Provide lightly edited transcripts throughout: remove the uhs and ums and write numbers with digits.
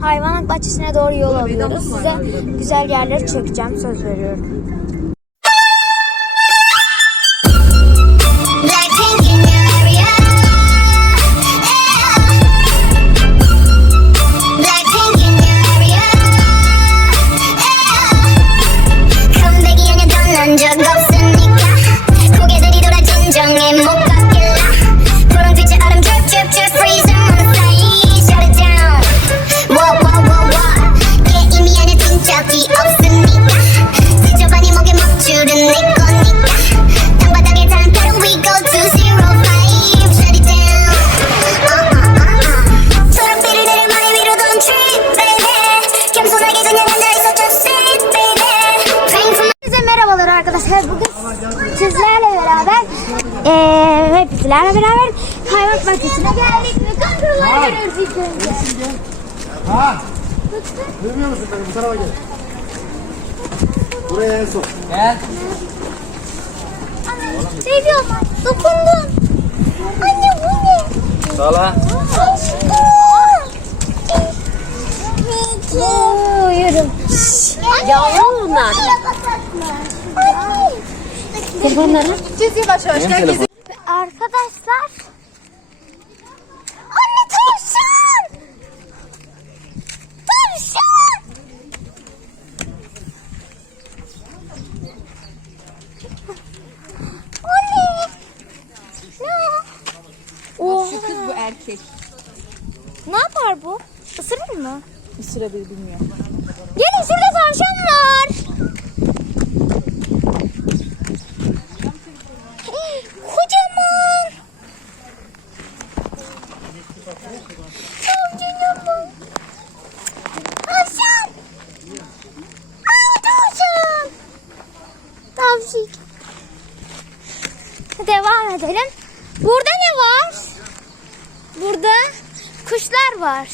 hayvanat bahçesine doğru yol alıyoruz. Size güzel yerleri çekeceğim, söz veriyorum. Arkadaşlar bugün sizlerle beraber hepsilerle beraber hayvanat bahçesine geldik ve kanguruları görüyoruz ilk önce. Duymuyor musun beni? Bu tarafa gel. Buraya en son. Gel. Ne diyorum? Dokundum. Anne bu ne? Sağla. Aşkım. Uyuyorum. Yavrum bunlar. Telefonları. Çizgi baş hoş geldiniz. Arkadaşlar. Anne tavşan. Tavşan. Anne. Ne o? Şu kız bu erkek. Ne yapar bu? Isırır mı? Isırabilir bilmiyorum. Gelin şurada tavşan var. Kocaman. Tavşan. Tavşan. Tavşan. Tavşik. Devam edelim. Burada ne var? Burada kuşlar var.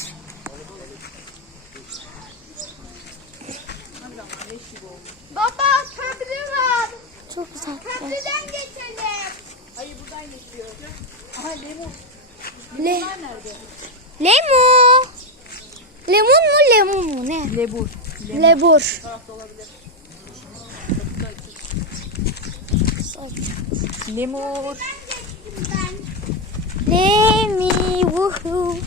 Baba köprü var. Çok güzel. Köprüden geçelim. Hayır buradan geçiyor. Aha lemur. Le Lemu. Lemon mu lemon mu ne? Lebur. Lebur. Lemur. Lemi vuhu.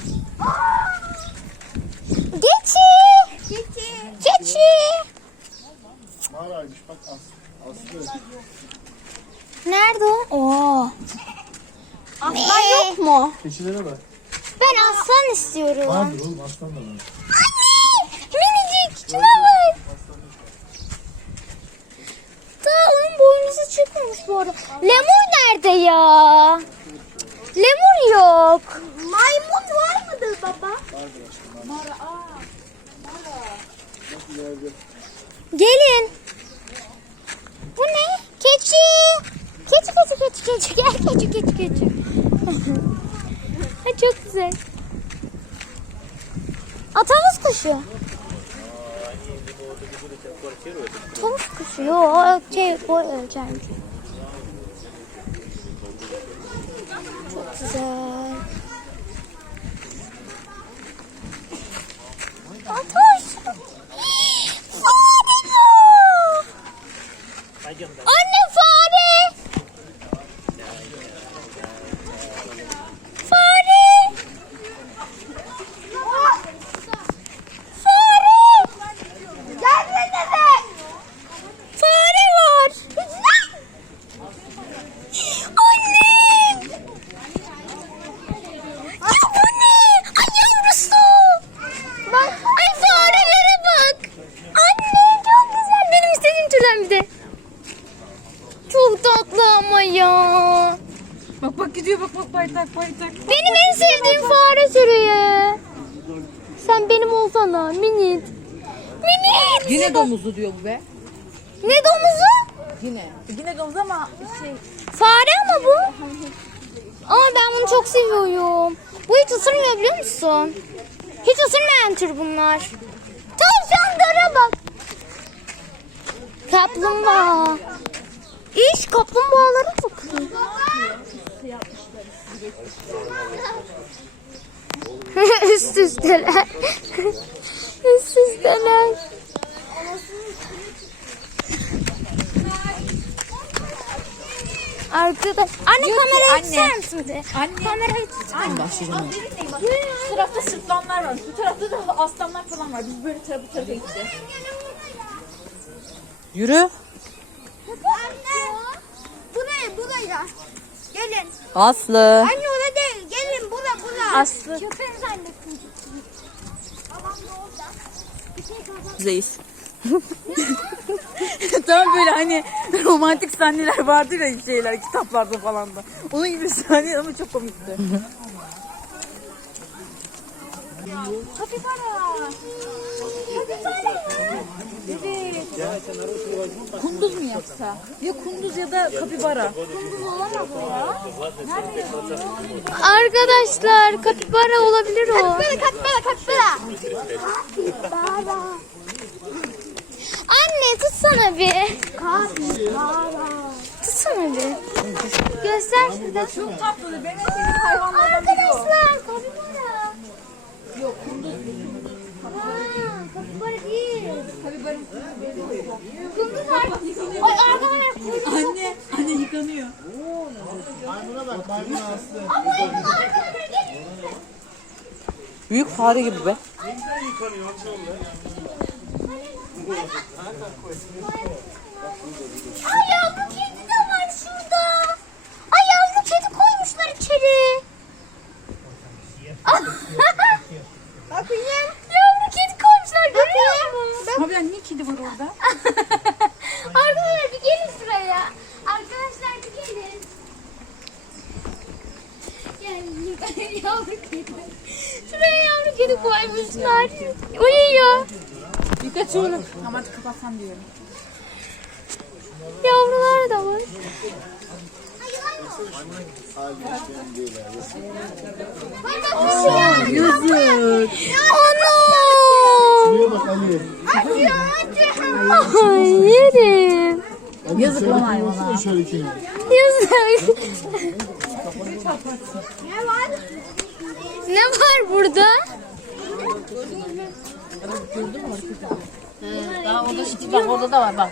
Geçi. Keçi. Mağaraymış bak Aslı. Nerede o? Oo. Aslan yok mu? Keçilere bak. Ben aslan istiyorum. Vardır oğlum aslan da var. Anne! Minicik. Şuna bak. Daha onun boynuzu çıkmamış bu arada. Lemur nerede ya? Lemur yok. Maymun var mıdır baba? Gelin. Bu ne? Keçi. Keçi. Gel keçi. Ay, çok güzel. Tavus kuşu. Tavus kuşu. Yok. Bu öleceğim. Çok güzel. Tavus. Fare bu. Anne fare. Fare. Gel bebe. Fare var. Anne. Ya bu ne? Ay yavrusu. Ay farelere bak. Anne çok güzel. Benim istediğim türden bir de. Çok tatlı ama ya. Bak gidiyor bak baytak. Benim en sevdiğim fare türü. Sen benim olsana Minit. Yine domuzu diyor bu be. Ne domuzu? Yine domuz ama şey. Fare ama bu. Ama ben bunu çok seviyorum. Bu hiç ısırmıyor biliyor musun? Hiç ısırmayan tür bunlar. Tavşanlara bak. Kaplumbağa. Kaplumbağalara bakın. Üst üsteler. Üst üsteler. Arkadaş. Anne kamerayı tutar mısın de? Anne. Kamerayı tut. Başlayacağım. Şu tarafta sırtlanlar var. Bu tarafta da aslanlar falan var. Biz böyle bu tarafa gideceğiz. Yürü. Anne. Buraya. Gelin. Aslı. Anne ona değil. Gelin bura. Aslı. Köpeğin zannettim. Babam da orada. Bir şey kazan. Zeyiz. Tam böyle hani romantik sahneler vardır ya şeyler kitaplarda falan da. Onun gibi bir sahne ama çok komikti. Kapibara. Evet. Kunduz mu yapsa? Ya kunduz ya da kapibara. Kunduz olamaz o ya. Nerede yazıyor? Arkadaşlar kapibara olabilir o. Kapibara. Anne tutsana bir. Tutsana bir. Göster şurada. Çok tatlı. Benim en sevdiğim hayvanlardan biri o. Arkadaşlar kapibara. Yok kunduz. Kapibara değil. Kapibarın Kunduz artık. Ay arkadaşlar kunduz. Anne yıkanıyor. Maymuna bak, maymun Aslı. Ama arkadaşlar gelin. Büyük fare gibi be. Ay yavru kedi de var şurada. Ay yavru kedi koymuşlar içeri. Bakayım. Yavru kedi koymuşlar görüyor musun? Abi niye kedi var orada? Arkadaşlar bir gelin şuraya. Arkadaşlar bir gelin. Gel yavru kedi. Şuraya yavru kedi koymuşlar. Uyuyor. Dikkat şöyle. Ama hadi kapatsan diyorum. Yavrular da var. Yazık. Ana! Şuraya bak Ali. Ay yerim. Ali, Yazık şöyle lan bir hayvana. baksana şöyle iki. Yazık. Ne var burada? Daha orada şişi bak orada da var bak.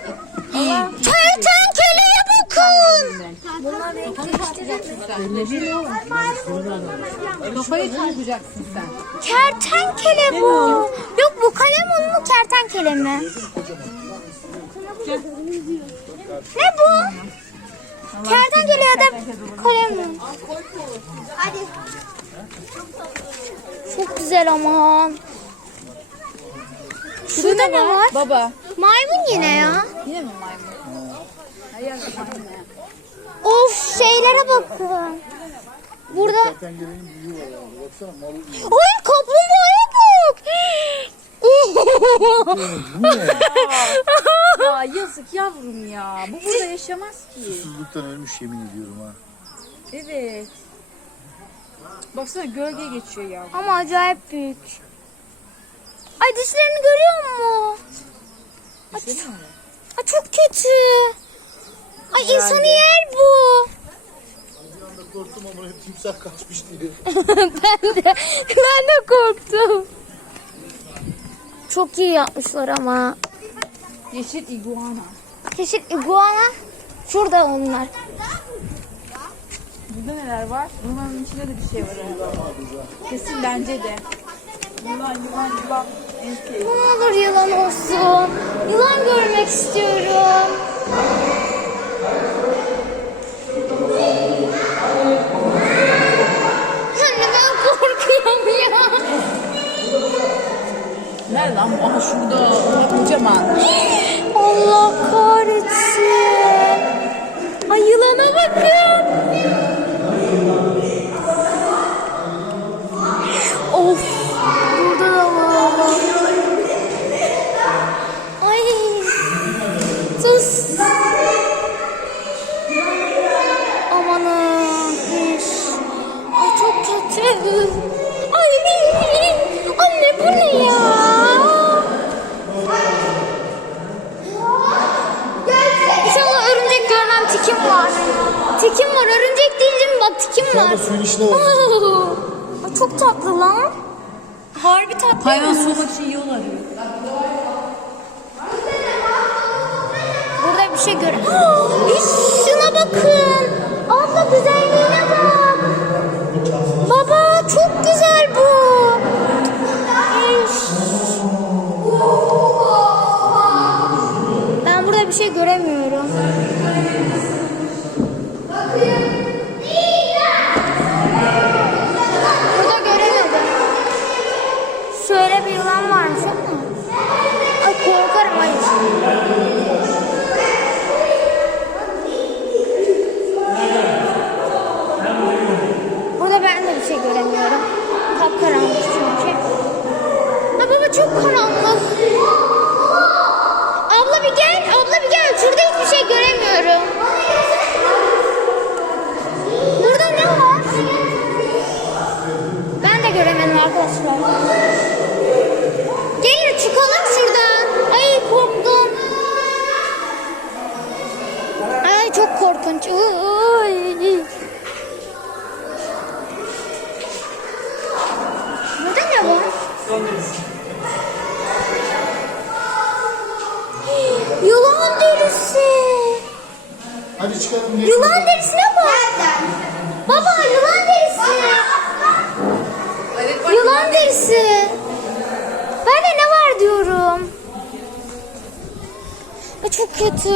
Kertenkeleye bakın. Kafayı çarpacaksın sen. Kertenkele bu. Yok bu kalem mu kertenkele mi? Ne bu? Kertenkele ya da kalem mi? Hadi. Çok güzel ama. Şurada ne var? Baba. Maymun yine ya. Yine mi maymun? Hayır maymun ya. Of şeylere bakın. Burada. Kertenkelenin büyüğü var ya. Baksana marul. Ay kaplumbağaya bak. Ya yazık yavrum ya. Bu burada yaşamaz ki. Susuzluktan ölmüş yemin ediyorum ha. Evet. Baksana gölge geçiyor ya. Ama acayip büyük. Ay dişlerini görüyor musun? Ay çok kötü. Ay insanı yer bu. Bir anda korktum ama hep timsah kaçmış diye. ben de korktum. Çok iyi yapmışlar ama. Yeşil iguana. Yeşil iguana. Şurada onlar. Burada neler var? Bunların içinde de bir şey var herhalde. Kesin bence de. Yılan. En sevdiğim. Ne olur yılan olsun. Yılan görmek istiyorum. Anne ben korkuyorum ya. Nerede lan? Aha şurada. Kocaman. Allah kahretsin. Ay yılana bakın. Of. Burada da var. Ay. Sus. Amanın. Ay çok kötü. Ay. Anne bu ne ya? İnşallah örümcek görmem, tikim var. Tikim var, örümcek değildim bak tikim var. Sen de suyun içine bak. Oo, ay çok tatlı lan. Harbi tatlı. Hayvan soğumak için yol arıyor. Burada bir şey gör. Şuna bakın. Abla güzelliğine bak. Baba çok güzel bu. Ben burada bir şey göremiyorum. Burada göremedim. Şöyle bir yılan varmış ama. Ay korkarım hayır. Burada ben de bir şey göremiyorum. Kapkaranlık çünkü. Ha baba çok karanlık. Abla bir gel, abla bir gel. Şurada hiçbir şey göremiyorum. Burada ne var? Ben de göremedim arkadaşlar. Gelin çıkalım şuradan. Ay korktum. Ay çok korkunç. Ay. Burada ne var? Yılan derisi. Hadi çıkalım. Yılan derisine bak. Baba yılan derisi. Yılan derisi. Ben de ne var diyorum. Ay, çok kötü.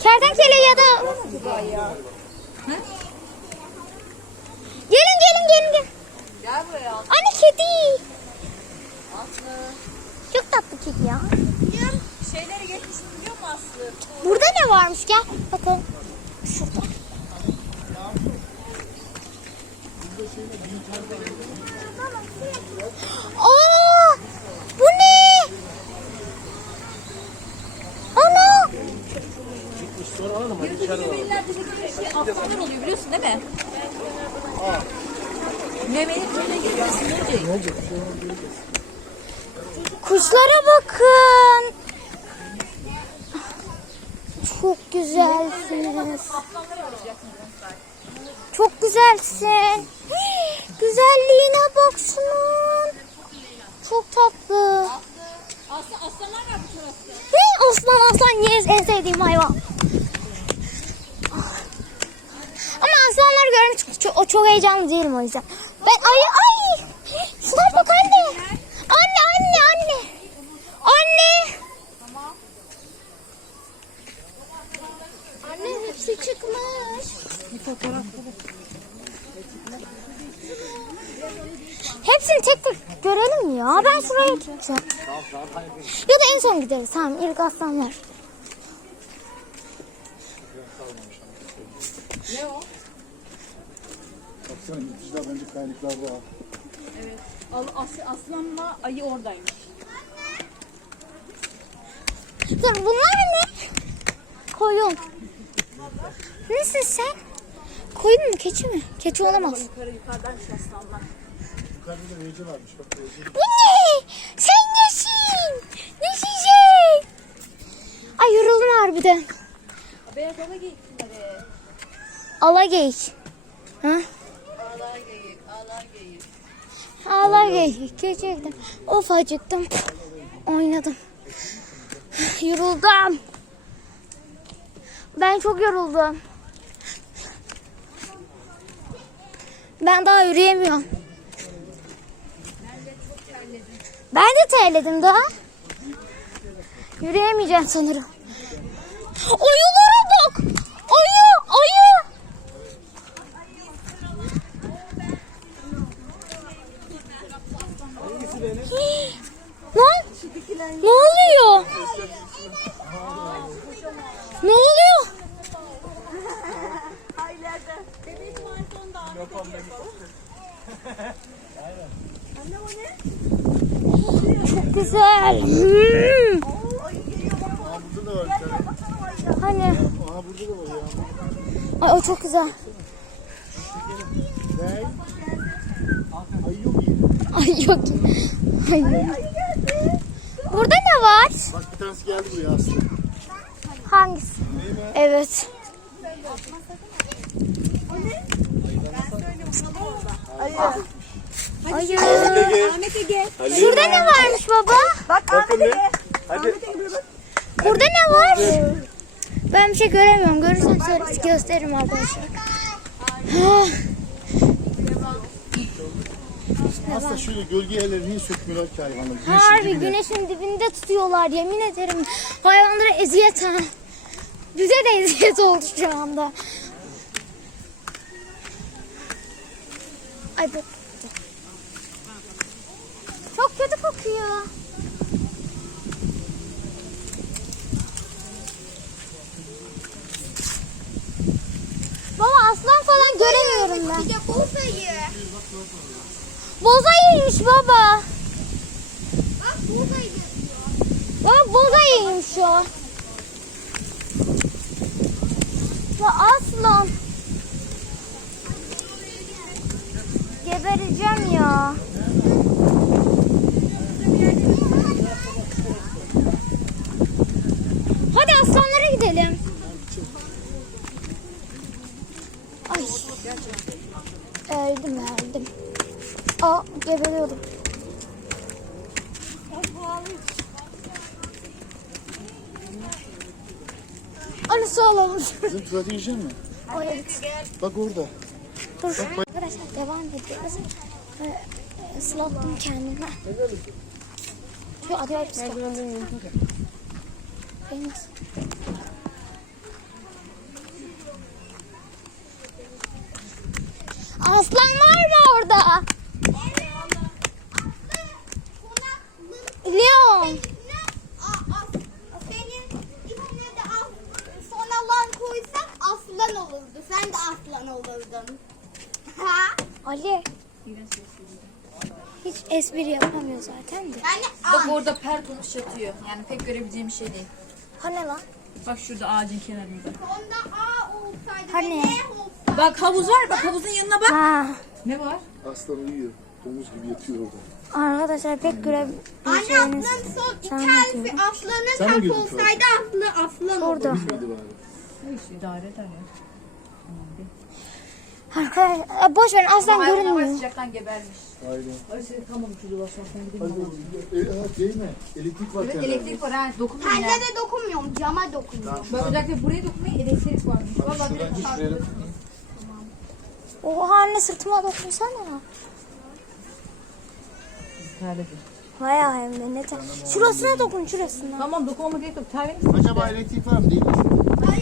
Kertenkele ya da... Gelin. Gel buraya. Anne kedi. Çok tatlı kedi ya. Şeyleri geçmişsin biliyor musun Aslı? Burada ne varmış gel bakalım. Şurada. Aa, bu ne? Ana. Aslanlar oluyor biliyorsun değil mi? Memenin içine girmesin ne olacak? Kuşlara bakın. Çok güzelsiniz. Çok güzelsin. Güzelliğine bak şunun. Çok tatlı. Aslanlar var bu tarafta. Aslan yes, en sevdiğim hayvan. Ama aslanları görmek çok heyecanlı değilim o yüzden. Ben ay. Şuna bak anne. Anne. Anne hepsi çıkmış. Hepsini tek tek görelim ya. Ben şuraya gideceğim. Ya da en son gideriz. Tamam ilk aslanlar. Ne o? Baksana yırtıcılar bence kaynaklarda. Evet. Aslanla ayı oradaymış. Dur bunlar ne? Koyun. Nesin sen? Koyun mu keçi mi? Keçi olamaz. Yukarıdan şu aslanlar. Yukarıda da heyece varmış. Bak heyece. Bu ne? Sen nesin? Nesin sen? Ay yoruldum harbiden. Beyaz ala geyikleri. Alageyik. Ha? Alageyik. Küçüktüm. Of acıktım. Oynadım. Yoruldum. Ben çok yoruldum. Ben daha yürüyemiyorum. Ben de terledim daha. Yürüyemeyeceğim sanırım. Ayılara bak. Ayı. Lan ne oluyor? Ne oluyor? Çok güzel. Aa burada da var bir tane. Hani? Aa burada da var ya. Ay o çok güzel. Ne? Ayı yok iyi. Ay yok. Ay. Burada ne var? Bak bir tanesi geldi buraya aslında. Hangisi? Evet. Ayı. Ahmet Ege. Şurada ne varmış baba? Bak Ahmet Ege. Hadi. Burada ne var? Ben bir şey göremiyorum. Görürsen söyle, gösteririm arkadaşlar. Ah, Aslında şöyle gölge yerleri niye sökmüyorlar ki hayvanlar? harbi dibine. güneşin dibinde tutuyorlar. Yemin ederim. Hayvanlara eziyet ha. Bize de eziyet oldu şu anda. Ay bu. Çok kötü kokuyor. Baba aslan falan göremiyorum ben. Bir de bozayı. Bozayıymış baba. Bak bozayı. Baba bozayıymış o. Ya aslan. Gebereceğim ya. Hadi aslanlara gidelim. Ay. Öldüm. Aa geberiyorum. Anne su alalım. Bizim tuvalete yiyecek mi? Evet. Bak orada. Dur. Arkadaşlar devam ediyoruz. Islattım kendime. Şu acayip ıslattım. Beğeniz. Aslan var mı orada? Leon. Senin ismine de son alan koysak aslan olurdu. Sen de aslan olurdun. Ha? Ali. Hiç espri yapamıyor zaten de. Yani Bak orada perkomuş yatıyor. Yani pek görebileceğim bir şey değil. Ha ne lan? Bak şurada ağacın kenarında. sonda A olsaydı Hani? ve D olsaydı. Bak havuz var. Bak havuzun yanına bak. Ha. Ne var? Aslan uyuyor. Domuz gibi yatıyor orada. Arkadaşlar pek Anne görebileceğiniz. aslanın son iki Sen harfi aslanın Sen mi harfi girdin olsaydı aslan olurdu. Orada. Bilmedi bari. Neyse idare eder ya. Arkadaşlar boş verin aslan Hayvan görünmüyor. sıcaktan gebermiş. Aynen. Ay şey kalmadı şurada başlarken Hadi gidelim. değme. Elektrik var kenarda. Elektrik var ha. Dokunmuyor ya. Pencere dokunmuyorum, cama dokunuyorum. Bak özellikle buraya dokunmayın elektrik varmış. Vallahi Şuradan direkt geçirelim. Oha anne sırtıma dokunsana. Bayağı hem de ne şurasına dokun şurasına. Tamam dokunmama gerek yok. Tervenin Acaba elektrik var mı değil mi?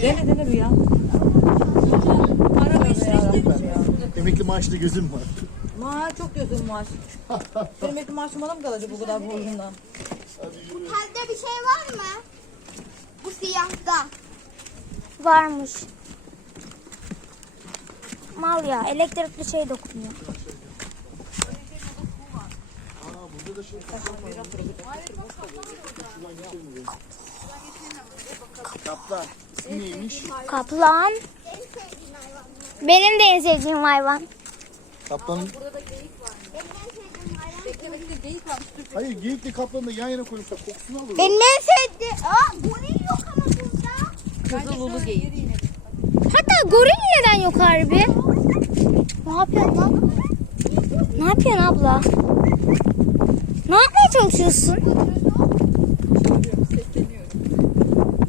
dene bir ya. Arabayı süreçte Emekli maaşlı gözüm var. çok gözüm var. Benim emekli maaşım bana mı kalacak bu kadar borcumdan? Telde bir şey var mı? Bu siyahta. Varmış. Mal ya elektrikli şey dokunuyor. Kaplan. İsmi neymiş? Kaplan. Benim de en sevdiğim hayvan. Kaplanın... Hayır geyikli kaplanı da yan yana koymuşlar. Kokusunu alır. Benim en sevdiğim... Aa, goril yok ama burada. Kızılulu geyik. Hatta goril neden yok harbi? Ne yapıyorsun lan? Ne yapıyorsun abla? Ne yapmaya çalışıyorsun?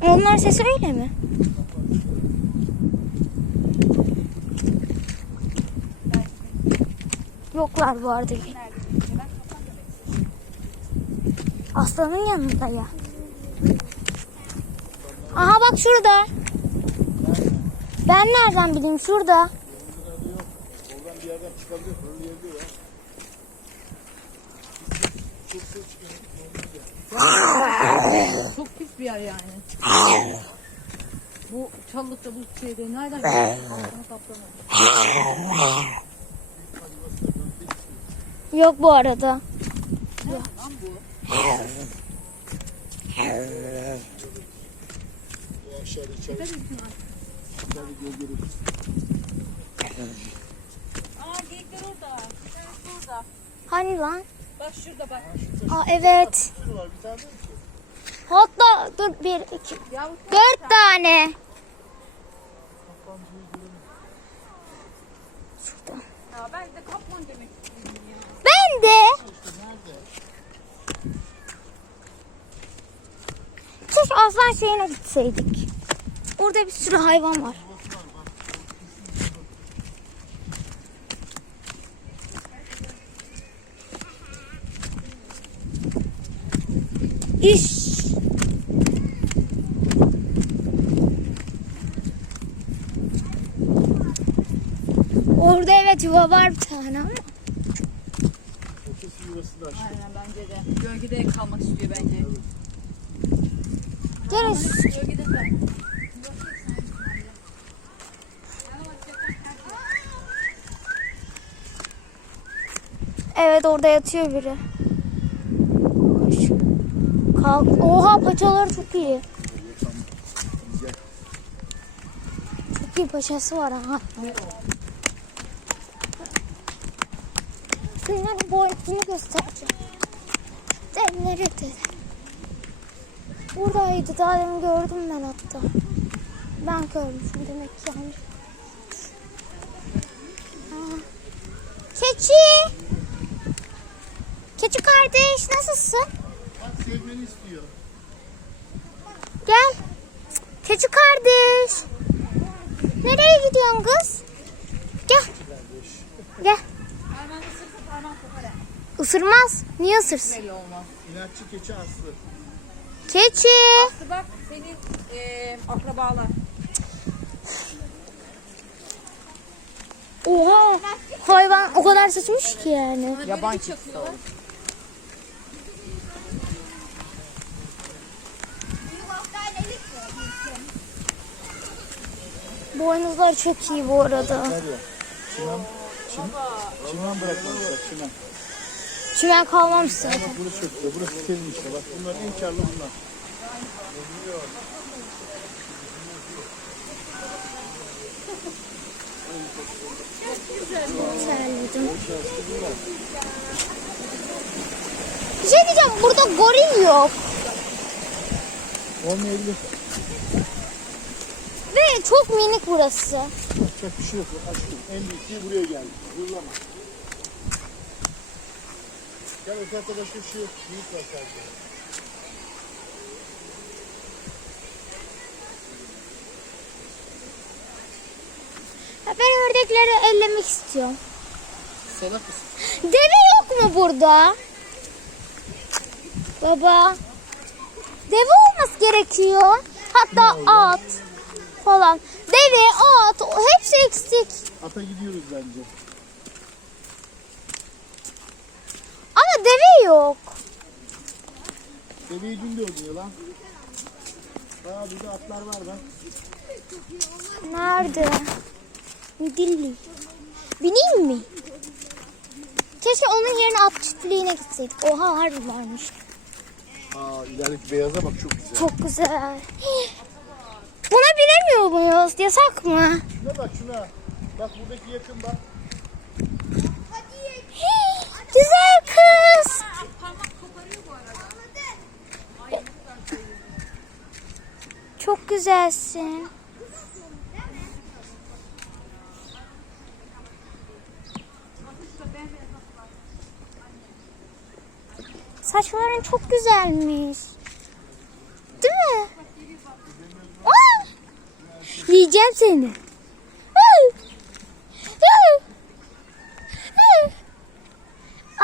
Onlar sesi öyle mi? Yoklar bu arada. Aslanın yanında ya. Aha bak şurada. Ben nereden bileyim şurada. Oradan bir yerden çıkabilir. Böyle yerde ya. Çok ses çıkıyor. Çok pis bir yer yani. Bu çalılıkta bu şeyde nereden geliyor? Altına kaplamamış. Yok bu arada. O aşağıda içeride. İçeride gölgeli. Aa geyikler orada. Evet burada. Hani lan? Bak şurada bak. Aa evet. Bir var bir tane mi ki? Hatta dur 1, 2, Yavru 4 tane. Şurada. ya. Ben de kaplan demek istedim ya. Ben de. Keşke aslan şeyine gitseydik. Orada bir sürü hayvan var. İş. Orada evet yuva var bir tane ama. O kesin yuvasını açtı. Aynen bence de. Gölgede kalmak istiyor bence. Neresi? Gölgede de. Evet orada yatıyor biri. Kalk. Oha paçaları çok iyi. Çok iyi paçası var ha. Şunların boyutunu göstereceğim. Nerede? Buradaydı. Daha demin gördüm ben hatta. Ben görmüşüm demek ki yani. Keçi. Keçi kardeş nasılsın? Bak sevmeni istiyor. Gel. Keçi kardeş. Nereye gidiyorsun kız? Gel. Gel. Hemen ısırsa parmak kopar ha. Isırmaz. Niye ısırsın? Belli olmaz. İnatçı keçi Aslı. Keçi. Aslı bak senin akrabalar. Oha. Hayvan o kadar sıçmış ki yani. Yaban çakıyorlar. Boynuzları çok iyi bu arada. Var ya. Çimen bırakmamışlar çimen. Çimen kalmamış zaten. Bak burası çok güzel. Burası kesin işte. Bak bunların en karlı bunlar. Terledim. Bir şey diyeceğim. Burada goril yok. Olmayabilir. Ve çok minik burası. Yapacak bir şey yok. Aşkım. En büyük buraya geldi. Zırlama. Gel o tarafta başka bir şey yok. Büyük var sadece. Ya ben ördekleri ellemek istiyorum. Salak mısın? Deve yok mu burada? Baba. Deve olması gerekiyor. Hatta at falan. Deve, at hepsi eksik. Ata gidiyoruz bence. Ama deve yok. Deveyi dün de oynuyor lan. Bayağı bir de atlar var lan. Nerede? Midilli. Bineyim mi? Keşke onun yerine at çiftliğine gitseydik. Oha harbi varmış. Aa ilerideki beyaza bak çok güzel. Çok güzel. Buna binemiyor muyuz? Yasak mı? Şuna bak şuna. Bak buradaki yakın bak. Güzel kız. Çok güzelsin. Saçların çok güzelmiş. Değil mi? Aa! Yiyeceğim seni. Ay! Ay! Ay!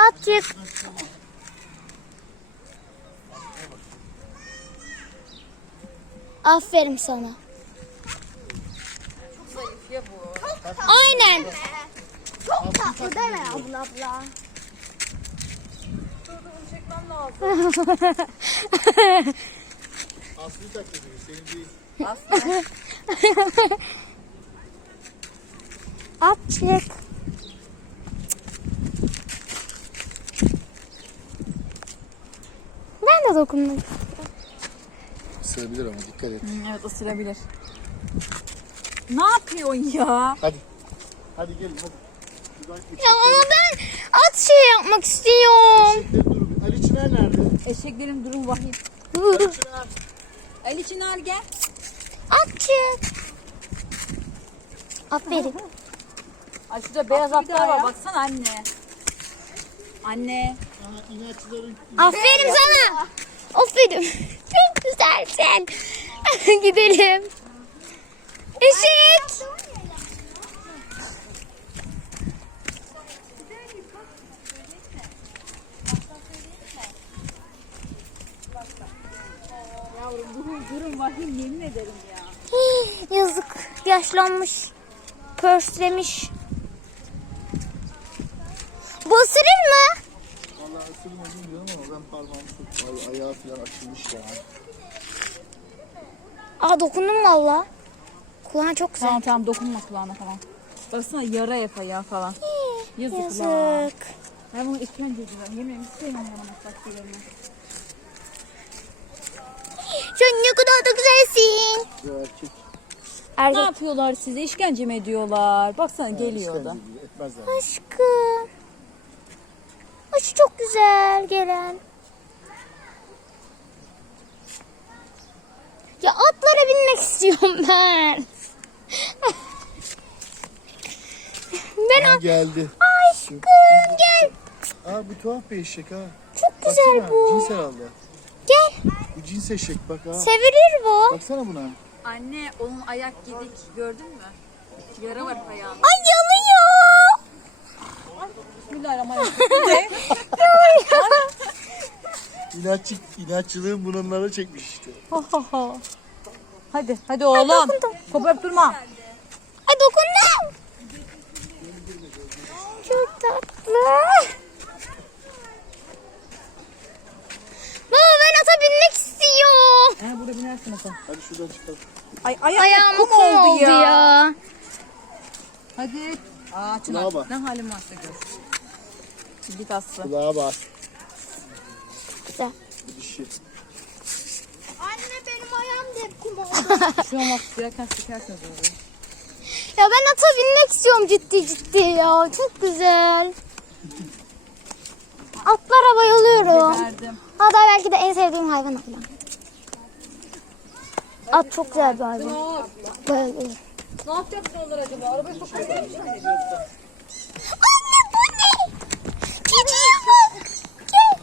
Atçık. Aferin sana. Zayıf ya bu. Aynen. Çok tatlı değil mi abla? Çekmem lazım. Aslı'yı taklit ediyor. Senin değil. Aslı. Atçık. Ben de dokundum. Sığabilir ama dikkat et. Evet ısırabilir. Ne yapıyorsun ya? Hadi. Hadi gelin hadi. Şuradan Ya ama ben at şey yapmak istiyorum. eşekleri durun. Ali Çınar nerede? Eşeklerin durum vahim. Ali Çınar. Ali Çınar gel. Atçık. Aferin. Ay şurada beyaz atlar var baksana anne. Anne. Aha, inatçıların Aferin sana. Aferin. Çok güzelsin. Gidelim. Işık. Yavrum durun bakayım yemin ederim ya. Yazık. Yaşlanmış. Pörslemiş. Bu ısırır mı? Vallahi ısırmadım diyorum ama ben parmağımı soktum. Ayağı falan açılmış ya. Aa dokundum valla. Kulağın çok güzel. Tamam dokunma kulağına falan. Baksana yara yap ayağı falan. Yazık lan. Yazık. Ben bunu işkence ediyorum. Yemin ederim sevmiyorum bana Sen ne kadar da güzelsin. Bu erkek. Ne Erkek yapıyorlar size? İşkence mi ediyorlar? Baksana geliyor da. İşkence gibi etmezler. aşkım. Ay şu çok güzel gelen. Ya atlara binmek istiyorum ben. Ben Geldi. aşkım gel. Aa bu tuhaf bir eşek ha. Çok güzel Baksana, bu. cins herhalde. Gel. Bu cins eşek bak ha. Sevilir bu. Baksana buna. Anne onun ayak gidik gördün mü? Yara var ayağında. Ay yanıyor. Bismillahirrahmanirrahim. İnatçılığın bununlara çekmiş işte. Hadi oğlum. dokundum. Koparıp durma. Ay dokundum. Çok tatlı. Baba ben ata binmek istiyorum. Ha burada binersin mesela. Hadi şuradan çıkalım. Ay Ayağım kum oldu ya. Hadi. Aa Çınar. Kulağa bak. Ne halin varsa gör. Git Aslı. Kulağa bak. Güzel. Bu dişi. Anne benim ayağım da hep kum oldu. Bir şey olmaz. Sürerken sıkarsınız orayı. Ya ben ata binmek istiyorum ciddi ya. Çok güzel. Atlara bayılıyorum. Verdim. Hatta belki de en sevdiğim hayvan falan. At çok güzel bir hayvan. Bayılıyorum. Ne yapacaksın onlar acaba? Arabayı sokabilir misin? Anne bu ne? Kediye bak. Gel.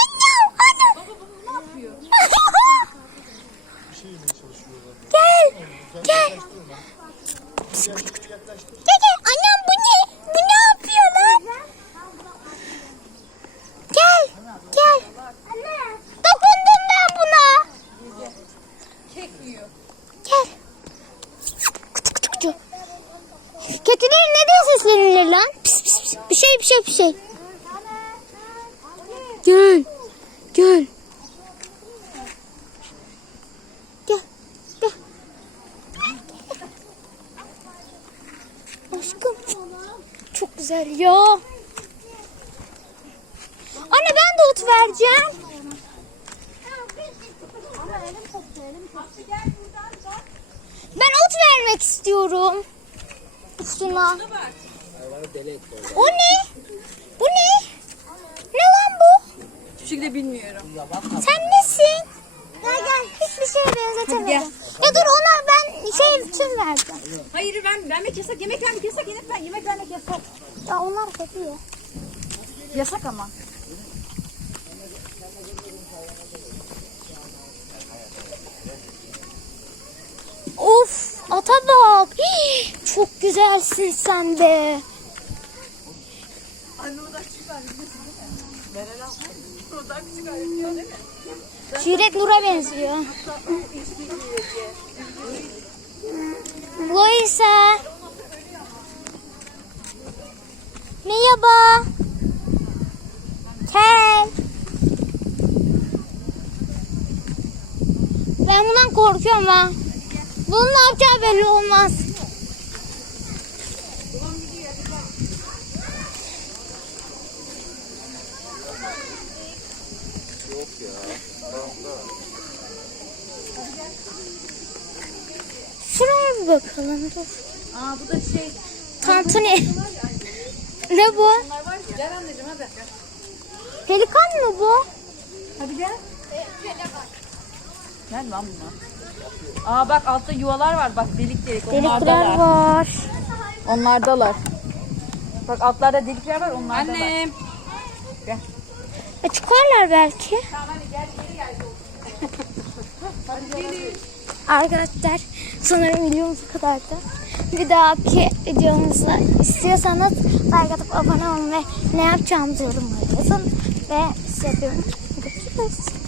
Annem, annem. Ne yapıyor? Gel. Gel. Gel. Annem bu ne? Bu ne yapıyor lan? Gel. Gel. Dokundum ben buna. Kek yiyor. Gel. Kutu kutu kutu. Kediler neden seslenilir lan? Pis pis pis. Bir şey. Gel. Gel. Gel. Gel. Aşkım. Çok güzel ya. Anne ben de ot vereceğim. Ben ot vermek istiyorum. Üstüne. O ne? Bu ne? Ne lan bu? Hiçbir şekilde bilmiyorum. Sen nesin? Gel. Hiçbir şeye benzetemedim. Ya dur ona ben tüm vereceğim. Hayır vermek yasak. Yemek vermek yasak. Yemek vermek yasak. Ya onlar yapıyor. Yasak ama. Of ata bak. Hii, çok güzelsin sen de. Anne o da küçük var. Meral abla. O da küçük ayrılıyor değil mi? Şiret Nur'a benziyor. Loisa. Merhaba. Gel. Ben bundan korkuyorum ha. Bunun ne yapacağı belli olmaz. Şuraya bir bakalım. Dur. Aa bu da şey. Tantuni. Ne bu? Bunlar var ya. Gel anneciğim hadi. Pelikan mı bu? Hadi gel. Nerede lan bunlar? Aa bak altta yuvalar var bak delik. Delikler var. Onlardalar. Bak altlarda delikler var onlardalar. Annem. Çıkarlar belki. Arkadaşlar sanırım videomuz bu kadardı. Bir dahaki videomuzda istiyorsanız like atıp abone olun ve ne yapacağımızı yorumlara yazın. Ve size yapıyorum. Görüşürüz.